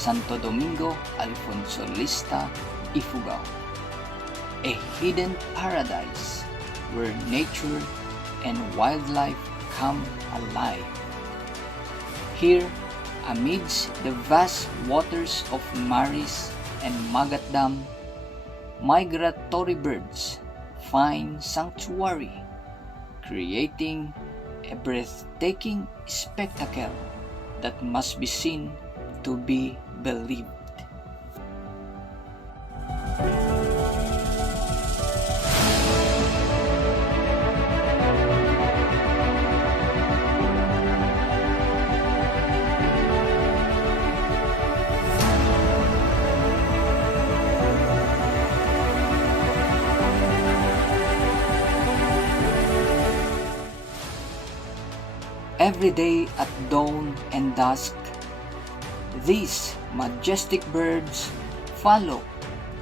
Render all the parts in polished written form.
Santo Domingo, Alfonso Lista, Ifugao. A hidden paradise where nature and wildlife come alive. Here, amidst the vast waters of Maris and Magat Dam, migratory birds find sanctuary, creating a breathtaking spectacle that must be seen to be believed. Every day at dawn and dusk, these majestic birds follow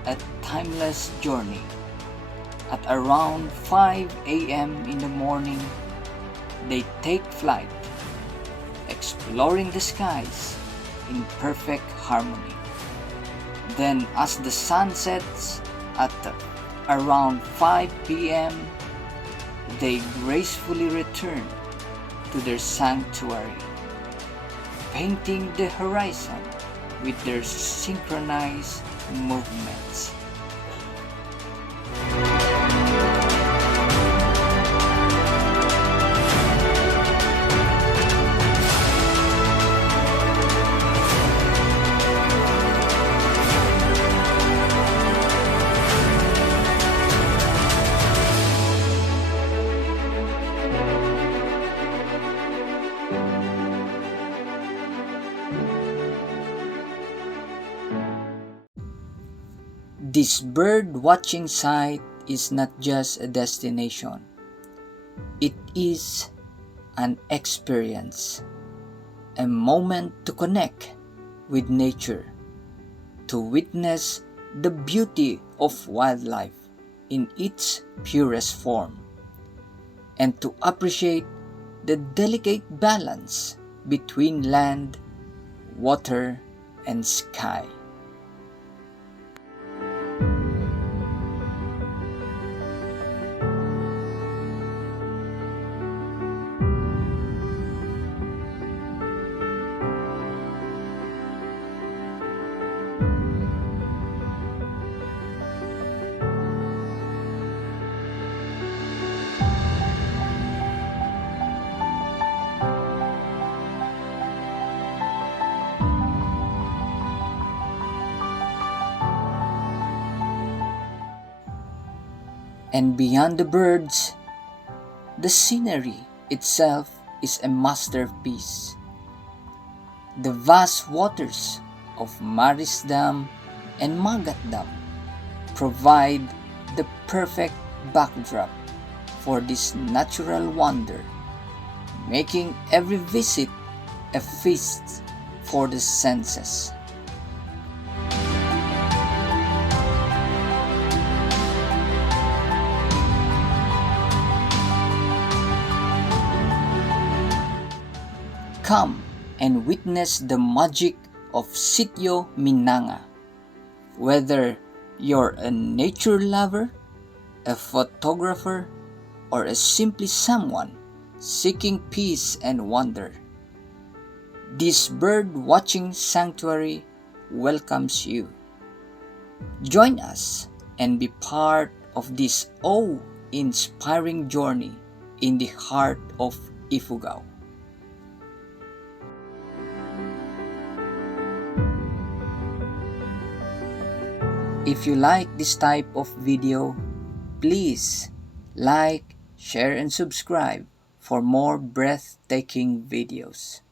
a timeless journey. At around 5 a.m. in the morning, they take flight, exploring the skies in perfect harmony. Then as the sun sets at around 5 p.m., they gracefully return to their sanctuary, painting the horizon with their synchronized movements. This bird-watching site is not just a destination. It is an experience, a moment to connect with nature, to witness the beauty of wildlife in its purest form, and to appreciate the delicate balance between land, water, and sky. And beyond the birds, the scenery itself is a masterpiece. The vast waters of Maris Dam and Magat Dam provide the perfect backdrop for this natural wonder, making every visit a feast for the senses. Come and witness the magic of Sitio Minanga. Whether you're a nature lover, a photographer, or simply someone seeking peace and wonder, this bird-watching sanctuary welcomes you. Join us and be part of this awe-inspiring journey in the heart of Ifugao. If you like this type of video, please like, share, and subscribe for more breathtaking videos.